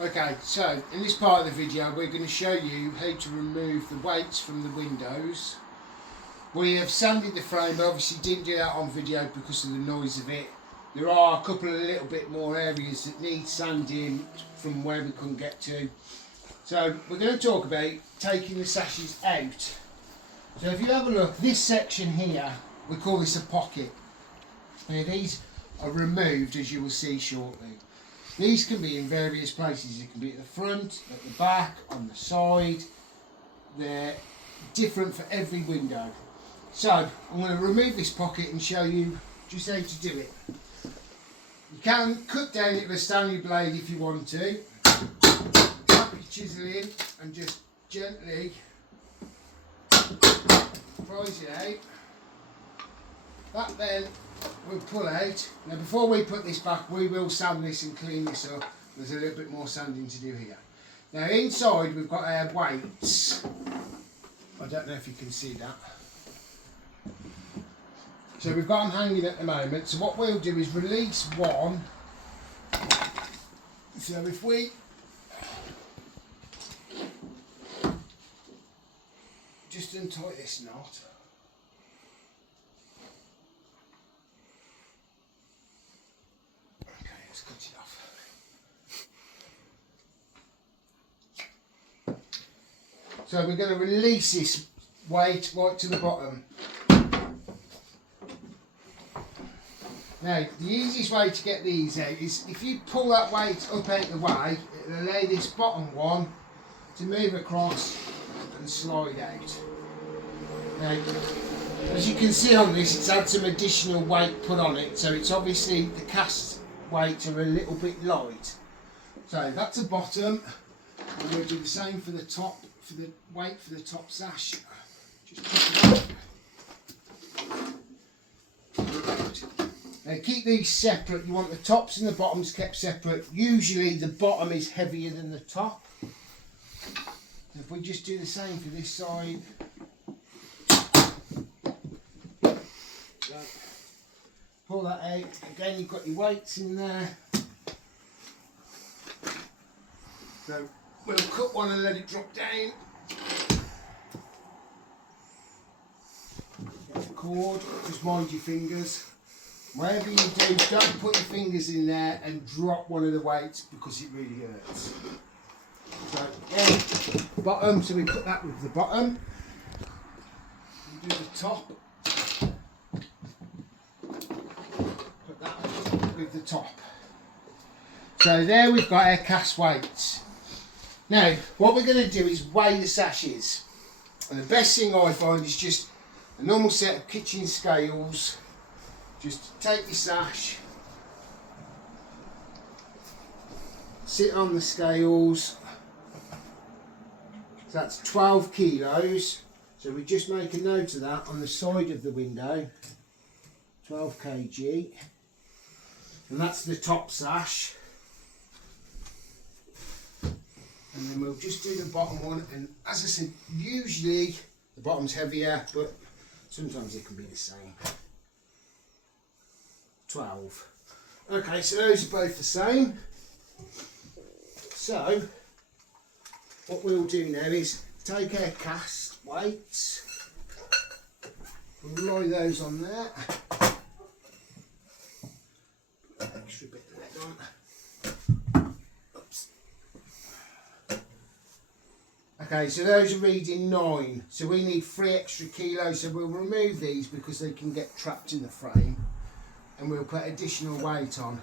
Okay, so in this part of the video we're going to show you how to remove the weights from the windows. We have sanded the frame, obviously didn't do that on video because of the noise of it. There are a couple of little bit more areas that need sanding from where we couldn't get to. So we're going to talk about taking the sashes out. So if you have a look, this section here, we call this a pocket. Now these are removed, as you will see shortly. These can be in various places. It can be at the front, at the back, on the side. They're different for every window. So I'm going to remove this pocket and show you just how to do it. You can cut down it with a Stanley blade if you want to. Tap your chisel in and just gently prise it out. That then we'll pull out. Now before we put this back, we will sand this and clean this up. There's a little bit more sanding to do here. Now inside we've got our weights. I don't know if you can see that. So we've got them hanging at the moment. So what we'll do is release one. So if we just untie this knot. Let's cut it off. So we're going to release this weight right to the bottom. Now the easiest way to get these out is if you pull that weight up out the way, it'll allow this bottom one to move across and slide out. Now as you can see on this, it's had some additional weight put on it, so it's obviously the cast weights are a little bit light. So that's the bottom, and we'll do the same for the top, for the weight for the top sash. Just push it out. Now keep these separate. You want the tops and the bottoms kept separate. Usually the bottom is heavier than the top. So if we just do the same for this side. Pull that out. Again, you've got your weights in there. So we'll cut one and let it drop down. Get the cord, just mind your fingers. Whatever you do, don't put your fingers in there and drop one of the weights because it really hurts. So again, bottom, so we put that with the bottom. We do the top. With the top. So there we've got our cast weights. Now what we're going to do is weigh the sashes, and the best thing I find is just a normal set of kitchen scales. Just take your sash, sit on the scales. So that's 12 kilos, so we just make a note of that on the side of the window. 12 kg. And that's the top sash. And then we'll just do the bottom one, and as I said, usually the bottom's heavier, but sometimes it can be the same. 12. Okay, so those are both the same. So what we'll do now is take our cast weights, we'll lie those on there. Extra bit of lead on. Oops. Okay, so those are reading 9, so we need 3 extra kilos, so we'll remove these because they can get trapped in the frame, and we'll put additional weight on.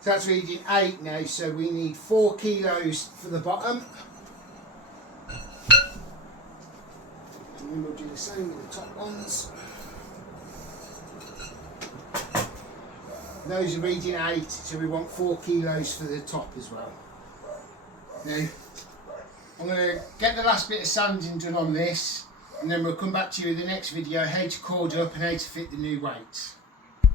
So that's reading 8 now, so we need 4 kilos for the bottom, and then we'll do the same with the top ones. Those are reading 8, so we want 4 kilos for the top as well. Now, I'm going to get the last bit of sanding done on this, and then we'll come back to you in the next video how to cord up and how to fit the new weights.